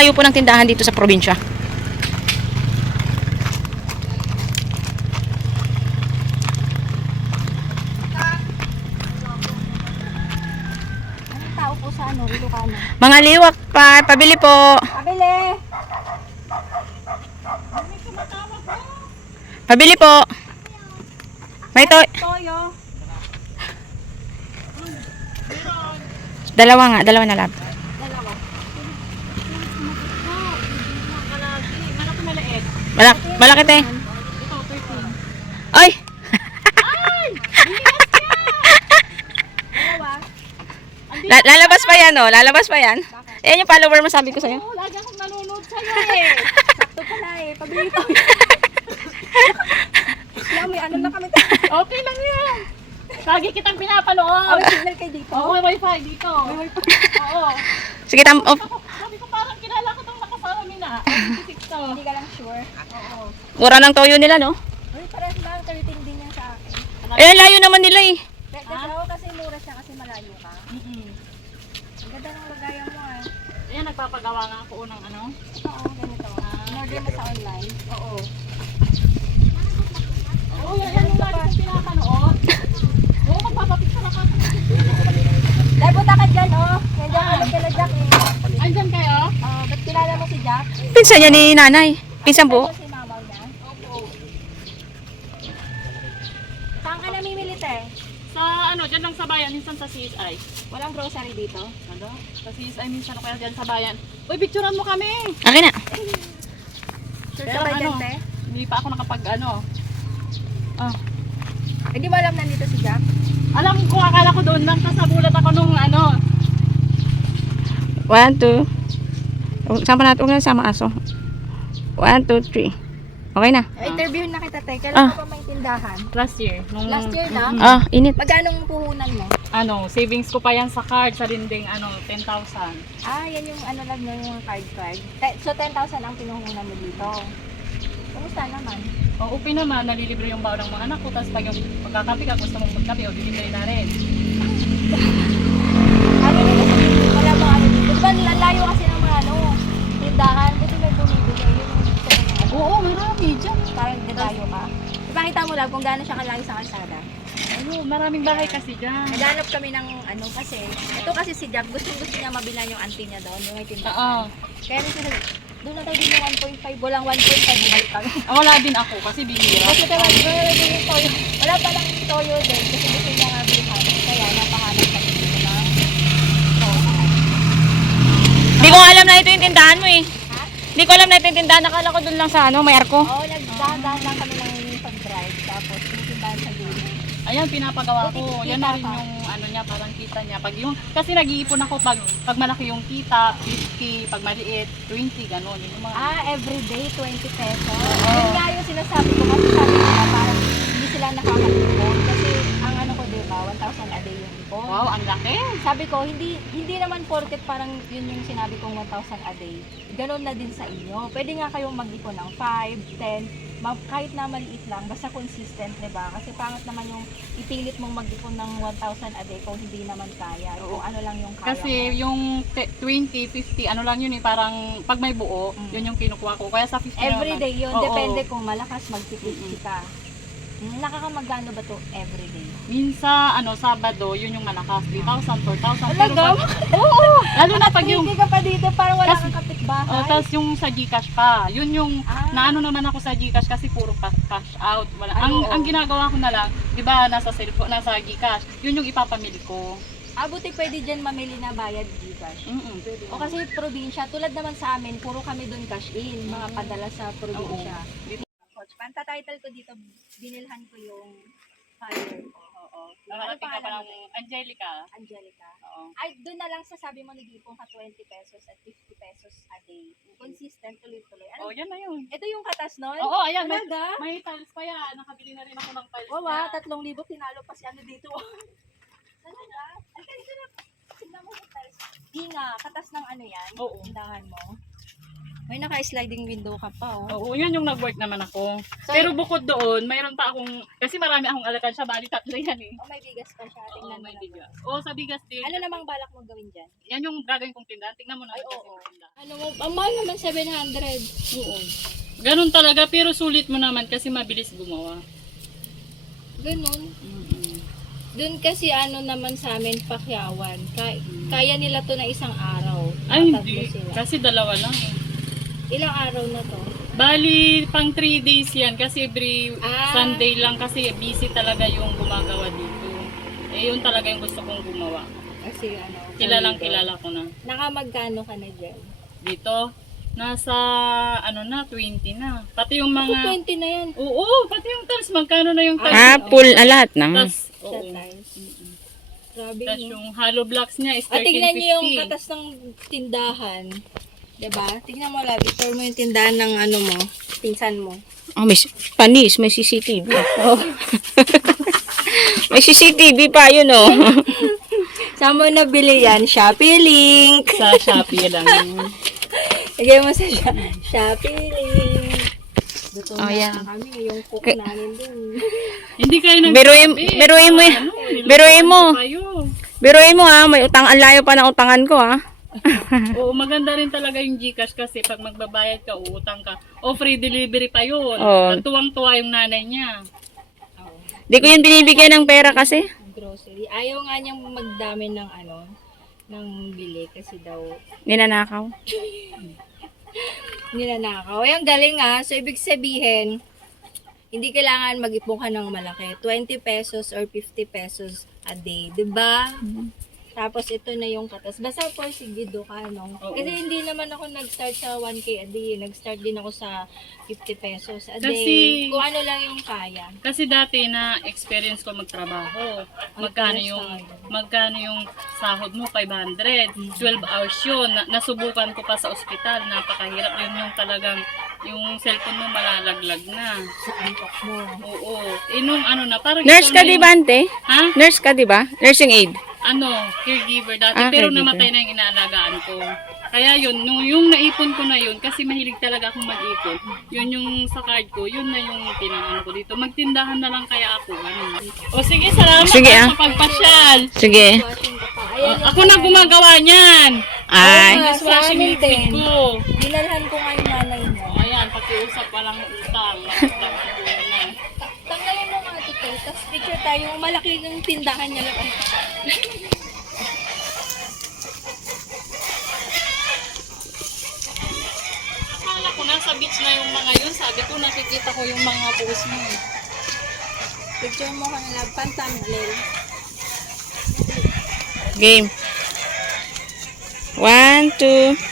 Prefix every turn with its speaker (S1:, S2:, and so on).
S1: layo po ng tindahan dito sa probinsya.
S2: Anong tao po sa ano, Ilocano?
S1: Mga liwak pa, pabili po.
S2: Pabili!
S1: Pabili po. May
S2: Toyo.
S1: dalawa na lab.
S2: Dalawa.
S1: Malaki te.
S2: Ito, 13.
S1: Ay!
S2: Dalawa.
S1: Lalabas pa yan, oh. Lalabas pa yan. Ayan yung follower mo, sabi ko sa'yo.
S2: Oo, lagi akong nanonood sa'yo eh. Sakto pala eh. Pabili ito. Kaya may ano na kami.
S3: Okay lang yan. Lagi kitang pinapanood.
S2: May signal kayo dito.
S3: Oo, may wifi dito. Oo.
S1: Sige, off.
S3: Sabi ko parang kilala ko itong nakasama nila. TikTok.
S2: Hindi ka lang sure.
S3: Oo.
S1: Mura ng toyo nila, no?
S2: Uy, parang lang 13 din yan sa akin.
S1: Eh, layo naman nila eh.
S2: Pero kasi mura siya kasi malayo ka. Ang ganda ng lagayan mo eh.
S3: Ayan, nagpapagawa nga ako ng ano.
S2: Oo, ganito. In-order mo sa online.
S3: Oo. Oo, yan yung lagi kong pinapanood. Oo, magpapapicture ako.
S2: Dahil punta ka dyan oh. Kaya dyan kami kila Jack eh.
S3: Andyan kayo?
S2: Ba't kilala mo si Jack?
S1: Pinsan niya ni nanay. Pinsan po.
S2: Si mamaw niya. Saan ka namimili te?
S3: Sa ano, dyan lang sa bayan, minsan sa CSI.
S2: Walang grocery dito.
S3: Ano? Sa CSI minsan o kaya dyan sa bayan. Uy, picturean mo kami!
S1: Akin na.
S2: Sure
S3: Pero
S2: ka ba
S3: ano,
S2: dyan te?
S3: hindi pa ako nakapag ano. Ah.
S2: Hindi mo alam nandito si Jack?
S3: Alam ko, akala ko doon lang, tas nagulat ako nung ano.
S1: 1, 2. Sama natin. Huwag na sama aso. 1, 2, 3. Okay na.
S2: Interviewin na kita te. Kailan ka pa may tindahan?
S3: Last year. Nung,
S2: Last year na?
S1: Ah, init.
S2: Magkano ang puhunan mo?
S3: Ano, savings ko pa yan sa card, sa dinding, ano, 10,000.
S2: Yan yung ano lang no, yung card. So 10,000 ang pinuhunan mo dito. Kumusta naman?
S3: O, okay naman, nalilibre yung baon ng mga anak ko, tapos pag yung magkakape ka, gusto mong magkape, o dilibre na rin.
S2: Ano nila sa wala bang ano dito? Diba lalayo kasi ng mga ano, tindahan. Buti may bumibili.
S3: Oo, marami dyan.
S2: Parang dadayo ka. Ipakita mo lang kung gaano siya kalayo sa kalsada.
S3: Ano, maraming bahay kasi dyan.
S2: Naghanap kami ng ano kasi. Ito kasi si Jack, gusto niya mabilan yung auntie niya doon. Yung may
S3: Oo.
S2: tindahan. Kaya rin sinabi, doon na tayo din yung 1.5. Walang 1.5. Bumalik kami.
S3: Wala din ako kasi bihira.
S2: Kasi tayo, wala din yung toyo. Wala pa lang toyo din. Kasi gusto niya nga bilihan. Kaya napahanap kami dito na.
S1: Hindi ko alam na ito yung tindahan mo eh.
S2: Ha?
S1: Hindi ko alam na ito yung tindahan. Nakala ko dun lang sa ano, may arko.
S2: Oo, nagdahan lang kami ng pag-drive. Tapos, tinitindahan sa gilid.
S3: Ayan, pinapagawa ko. Yan na rin yung ano niya, parang kita niya. Pag yung, kasi nag-iipon ako pag malaki yung kita, 50, pag maliit, 20, gano'n. Yung mga,
S2: Everyday, 20 pesos. Yun nga yung sinasabi ko kasi sabi nila parang hindi sila nakakatipon. Kasi ang ano ko diba, 1,000 a day yung ipon.
S3: wow, ang laki.
S2: Sabi ko, hindi naman porket parang yun yung sinabi kong 1,000 a day. Ganun na din sa inyo. Pwede nga kayong mag-ipon ng 5, 10, kahit na maliit lang, basta consistent, diba? Kasi pangit naman yung ipilit mong mag-ipon ng 1,000 a day kung hindi naman kaya. Kung ano lang yung kaya
S3: Kasi
S2: mo.
S3: yung 20, 50, ano lang yun eh, parang pag may buo, yun yung kinukuha ko. Kaya sa 50
S2: Everyday yun,
S3: Oo.
S2: depende kung malakas mag-50 ka. Nakakamagano ba to everyday?
S3: Minsa, ano, Sabado, yun yung malakas, 3,000, 4,000.
S2: Talaga?
S3: Oo! Lalo na pag yung,
S2: Hindi ka pa dito, parang wala
S3: Kasi-
S2: kang kapitbahay.
S3: tapos yung sa Gcash pa, yun yung,
S2: Ah.
S3: naano naman ako sa Gcash kasi puro cash out. Wala.
S2: Ay, oo.
S3: Ang ginagawa ko na lang, di ba, nasa cellphone, nasa Gcash, yun yung ipapamili ko.
S2: Buti pwede dyan mamili na bayad Gcash.
S3: Pwede.
S2: O kasi probinsya, tulad naman sa amin, puro kami doon cash in, mga padala sa probinsya.
S3: Dito.
S2: Coach, panta-title ko dito, binilhan ko yung fire ko.
S3: Oo. Nakarating ka pa ng Angelica.
S2: Angelica.
S3: Oo.
S2: Ay, doon na lang sasabi mo nag-ipon ka 20 pesos at 50 pesos a day. Consistent, tuloy-tuloy.
S3: Oh, yan na yun.
S2: Ito yung katas nun?
S3: Oo, ayan.
S2: Talaga?
S3: May tiles pa yan. Nakabili na rin ako ng tiles
S2: Oo,
S3: niya.
S2: 3,000 tinalo pa si ano dito. Talaga? Ay, dito na. Tignan mo yung tiles. Di nga, katas ng ano yan?
S3: Oo.
S2: Tindahan mo. May naka-sliding window ka pa, oh.
S3: Oo, yun yung nag-work naman ako.
S2: So,
S3: Pero bukod doon, mayroon pa akong, kasi marami akong alakansya, bali tatlo yan eh.
S2: Oh, may bigas pa siya.
S3: Oo,
S2: Tingnan mo
S3: may
S2: na.
S3: bigas. Oo, sa bigas din.
S2: Ano namang balak mo gawin dyan?
S3: Yan yung gagawin kong tindahan. Tingnan mo na.
S2: Ay,
S3: kasi
S2: oo.
S3: yung tindahan.
S2: Ano mo? Ang mahal naman 700.
S3: Oo. Ganun talaga, pero sulit mo naman kasi mabilis gumawa.
S2: Ganun.
S3: Mm-mm.
S2: Doon kasi ano naman sa amin, Pakyawan. Kaya nila to na isang araw.
S3: Ay,
S2: Tatlo
S3: hindi.
S2: sila.
S3: Kasi dalawa lang eh.
S2: Ilang araw na to?
S3: Bali, pang 3 days yan kasi every
S2: Ah.
S3: Sunday lang kasi busy talaga yung gumagawa dito. Eh, yun talaga yung gusto kong gumawa.
S2: Kasi ano.
S3: Kilalang
S2: dito.
S3: kilala ko na.
S2: Nakamagkano ka na dyan?
S3: Dito, nasa, ano na, 20 na. Pati yung
S2: Ako
S3: mga...
S2: 20 na yan.
S3: Oo, pati yung tiles, magkano na yung tiles?
S1: Full lahat na.
S3: Tas,
S2: Sa
S3: oo.
S2: tiles. Grabe
S3: Tas
S2: no?
S3: yung hollow blocks niya is
S2: At tignan niyo yung
S3: 1350.
S2: katas ng tindahan. 'Di ba? Tignan mo lagi. Tour mo yung tindahan ng ano mo, pinsan mo.
S1: Oh, may panis, may CCTV. Oh. May CCTV pa yun, oh.
S2: Saan mo nabili yan? Shopee link.
S3: Sa Shopee lang yun.
S2: Lagay mo sa Shopee link. Gutom
S1: Oh,
S2: na
S1: yan.
S2: kami. Yung cook
S1: Kay-
S2: namin dun.
S3: Hindi kayo
S1: Biruin-
S3: nagsabi.
S1: biruin mo
S3: Ano,
S1: biruin mo.
S3: nilutuan ko kayo.
S1: Biruin mo, ha. May utang, ang layo pa ng utangan ko, ha.
S3: Oo, maganda rin talaga yung GCash kasi pag magbabayad ka, uutang ka. O free delivery pa yun.
S1: Oo.
S3: Tuwang-tuwa yung nanay niya.
S1: Di ko yun binibigyan ng pera kasi.
S2: Grocery. Ayaw nga niyang magdami ng ano, ng bili kasi daw
S1: Ninanakaw.
S2: nilanakaw. Ay, ang galing ah. So, ibig sabihin, hindi kailangan mag-ipon ka ng malaki. 20 pesos or 50 pesos a day. 'Di ba? Tapos, ito na yung katas. Basta porsigido ka, no?
S3: Oo.
S2: Kasi hindi naman ako nag-start sa 1K a day. Nag-start din ako sa 50 pesos a
S3: Kasi-
S2: day. Kung ano lang yung kaya.
S3: Kasi dati na experience ko magtrabaho. Magkano yung sahod mo? 500. 12 hours yun. Nasubukan ko pa sa ospital. Napakahirap yun yung talagang yung cellphone mo malalaglag na.
S2: Sa antok mo.
S3: Oo. Nung ano na, parang
S1: Nurse
S3: ikaw
S1: ka,
S3: na
S1: di
S3: yung-
S1: ba, ante?
S3: Ha?
S1: Nurse ka, di ba? Nursing aid.
S3: Ano, caregiver dati.
S1: Ah,
S3: pero
S1: caregiver.
S3: namatay na yung inaalagaan ko. Kaya yun, yung naipon ko na yun, kasi mahilig talaga akong mag-ipon. Yun yung sa card ko, yun na yung tinanong ko dito. Magtindahan na lang kaya ako. Ano. O sige, salamat
S1: Sige,
S3: sa pagpasyal.
S1: Sige.
S2: Washing ka pa. Ayan,
S3: Ako na gumagawa niyan.
S1: Ay.
S2: Oo nga,
S3: Mas washing
S2: sa amin
S3: liquid
S2: din.
S3: ko.
S2: Dinalhan ko nga yung nanay mo.
S3: O, ayan, pakiusap pa lang utang. Utang ko na.
S2: Tanggalin mo nga ito, tapos picture tayo. Malaki yung tindahan niya lang.
S3: Akala ko nasa beach na yung mga yun. Sabi ko, nakikita ko yung mga post mo.
S2: Picture mo kanila, pan-thumbnail.
S1: Game. 1, 2.